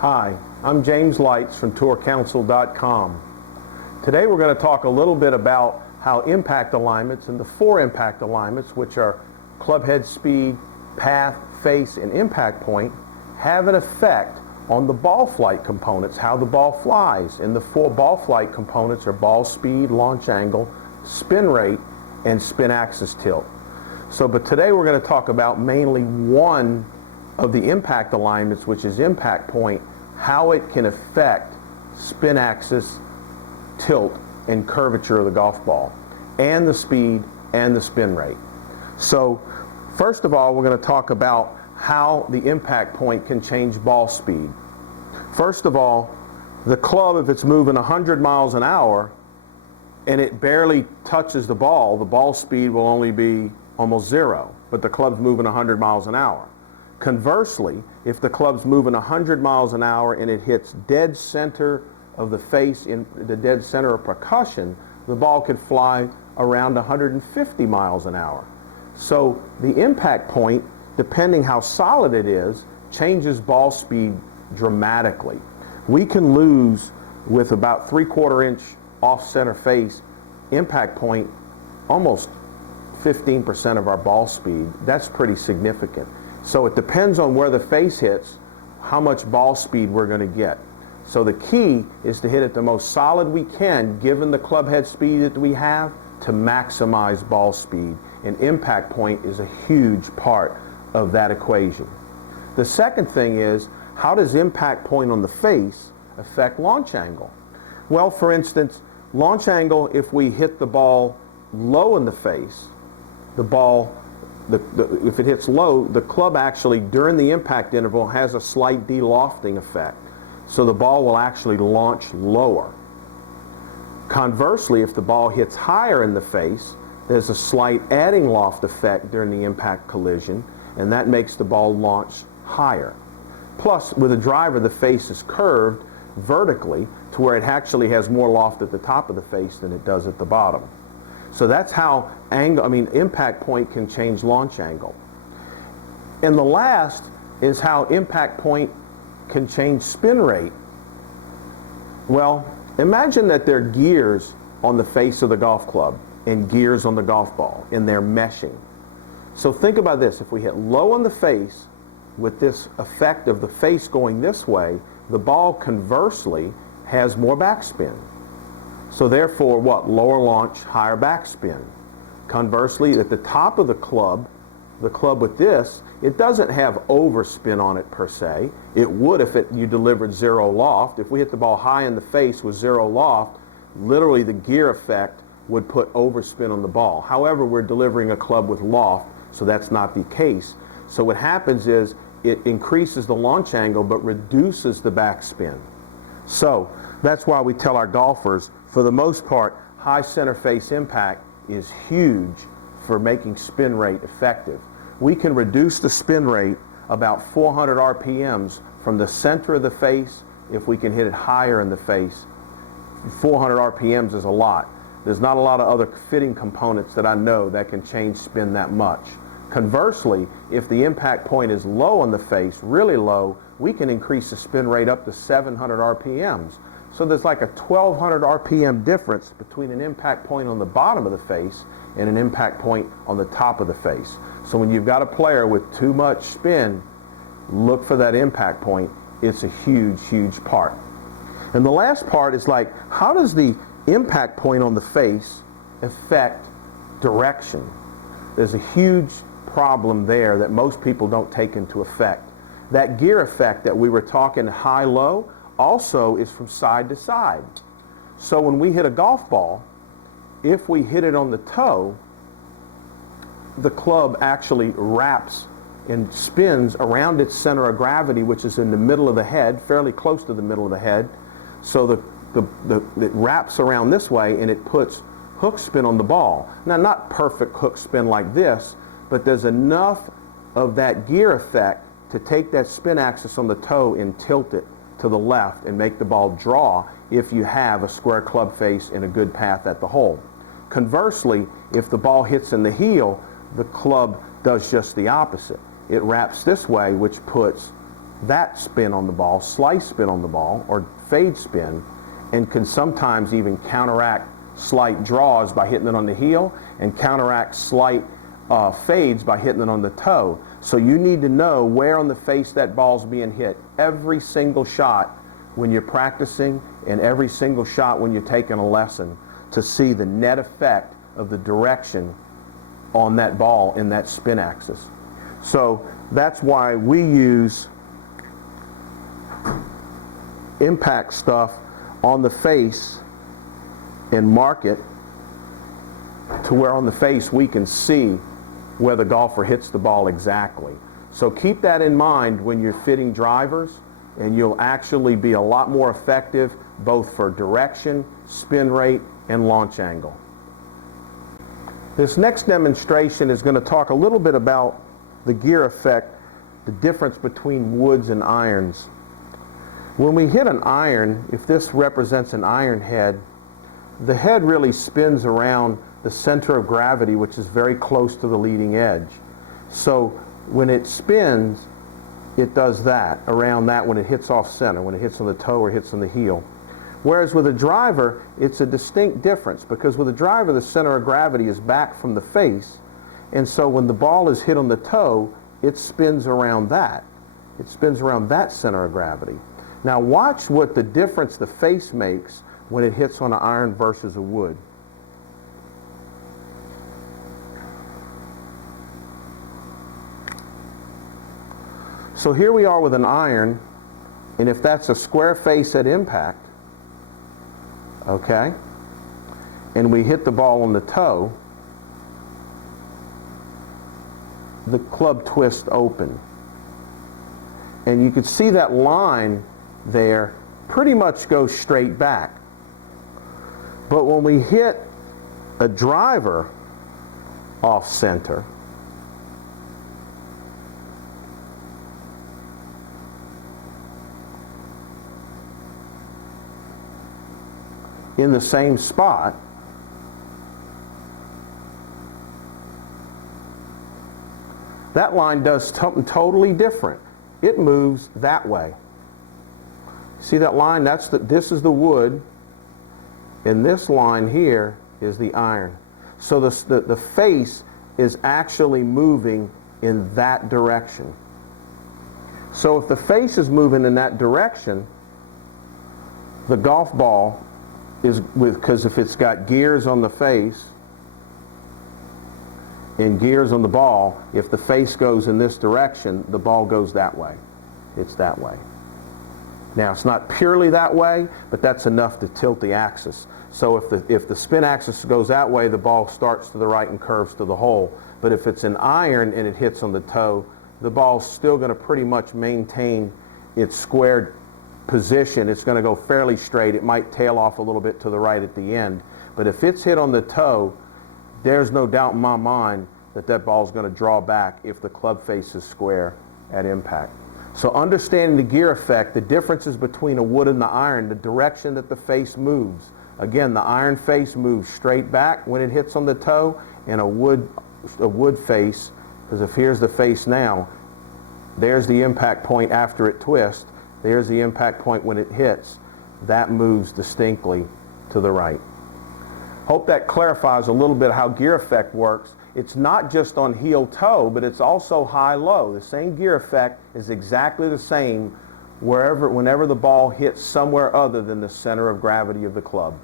Hi, I'm James Lights from TourCouncil.com. Today we're going to talk a little bit about how impact alignments and the 4 impact alignments, which are club head speed, path, face, and impact point, have an effect on the ball flight components, how the ball flies. And the 4 ball flight components are ball speed, launch angle, spin rate, and spin axis tilt. But today we're going to talk about mainly one of the impact alignments, which is impact point, how it can affect spin axis, tilt, and curvature of the golf ball, and the speed and the spin rate. So first of all, we're going to talk about how the impact point can change ball speed. First of all, the club, if it's moving 100 miles an hour and it barely touches the ball speed will only be almost 0, but the club's moving 100 miles an hour. Conversely, if the club's moving 100 miles an hour and it hits dead center of the face, in the dead center of percussion, the ball could fly around 150 miles an hour. So the impact point, depending how solid it is, changes ball speed dramatically. We can lose with about 3/4 inch off center face impact point almost 15% of our ball speed. That's pretty significant. So it depends on where the face hits, how much ball speed we're going to get. So the key is to hit it the most solid we can, given the club head speed that we have, to maximize ball speed. And impact point is a huge part of that equation. The second thing is, how does impact point on the face affect launch angle? Well, for instance, launch angle, if we hit the ball low in the face, if it hits low, the club actually, during the impact interval, has a slight de-lofting effect. So the ball will actually launch lower. Conversely, if the ball hits higher in the face, there's a slight adding loft effect during the impact collision, and that makes the ball launch higher. Plus, with a driver, the face is curved vertically to where it actually has more loft at the top of the face than it does at the bottom. So that's how impact point can change launch angle. And the last is how impact point can change spin rate. Well, imagine that there are gears on the face of the golf club and gears on the golf ball, and they're meshing. So think about this. If we hit low on the face with this effect of the face going this way, the ball conversely has more backspin. So therefore, what? Lower launch, higher backspin. Conversely, at the top of the club with this, it doesn't have overspin on it per se. It would if you delivered 0 loft. If we hit the ball high in the face with 0 loft, literally the gear effect would put overspin on the ball. However, we're delivering a club with loft, so that's not the case. So what happens is it increases the launch angle but reduces the backspin. So that's why we tell our golfers, for the most part, high center face impact is huge for making spin rate effective. We can reduce the spin rate about 400 RPMs from the center of the face if we can hit it higher in the face. 400 RPMs is a lot. There's not a lot of other fitting components that I know that can change spin that much. Conversely, if the impact point is low on the face, really low, we can increase the spin rate up to 700 RPMs. So there's like a 1200 RPM difference between an impact point on the bottom of the face and an impact point on the top of the face. So when you've got a player with too much spin, look for that impact point. It's a huge, huge part. And the last part is like, how does the impact point on the face affect direction? There's a huge problem there that most people don't take into effect. That gear effect that we were talking high-low also is from side to side. So when we hit a golf ball, if we hit it on the toe, the club actually wraps and spins around its center of gravity, which is in the middle of the head, fairly close to the middle of the head. So it wraps around this way and it puts hook spin on the ball. Now, not perfect hook spin like this, but there's enough of that gear effect to take that spin axis on the toe and tilt it to the left and make the ball draw if you have a square club face and a good path at the hole. Conversely, if the ball hits in the heel, the club does just the opposite. It wraps this way, which puts that spin on the ball, slice spin on the ball, or fade spin, and can sometimes even counteract slight draws by hitting it on the heel and counteract slight fades by hitting it on the toe. So you need to know where on the face that ball's being hit every single shot when you're practicing and every single shot when you're taking a lesson to see the net effect of the direction on that ball in that spin axis. So that's why we use impact stuff on the face and mark it to where on the face we can see where the golfer hits the ball exactly. So keep that in mind when you're fitting drivers, and you'll actually be a lot more effective both for direction, spin rate, and launch angle. This next demonstration is going to talk a little bit about the gear effect, the difference between woods and irons. When we hit an iron, if this represents an iron head, the head really spins around the center of gravity, which is very close to the leading edge. So when it spins, it does that, around that when it hits off center, when it hits on the toe or hits on the heel. Whereas with a driver, it's a distinct difference, because with a driver, the center of gravity is back from the face, and so when the ball is hit on the toe, it spins around that. It spins around that center of gravity. Now watch what the difference the face makes when it hits on an iron versus a wood. So here we are with an iron, and if that's a square face at impact, okay, and we hit the ball on the toe, the club twists open. And you can see that line there pretty much goes straight back. But when we hit a driver off center, in the same spot, that line does something totally different. It moves that way. See that line? This is the wood, and this line here is the iron. So the face is actually moving in that direction. So if the face is moving in that direction, the golf ball is because if it's got gears on the face and gears on the ball, if the face goes in this direction, the ball goes that way. It's that way. Now, it's not purely that way, but that's enough to tilt the axis. So if the spin axis goes that way, the ball starts to the right and curves to the hole. But if it's an iron and it hits on the toe, the ball's still going to pretty much maintain its squared position. It's going to go fairly straight. It might tail off a little bit to the right at the end. But if it's hit on the toe, there's no doubt in my mind that that ball's going to draw back if the club face is square at impact. So understanding the gear effect, the differences between a wood and the iron, the direction that the face moves. Again, the iron face moves straight back when it hits on the toe, and a wood face, because if here's the face now, there's the impact point after it twists, there's the impact point when it hits, that moves distinctly to the right. Hope that clarifies a little bit how gear effect works. It's not just on heel-toe, but it's also high-low. The same gear effect is exactly the same whenever the ball hits somewhere other than the center of gravity of the club.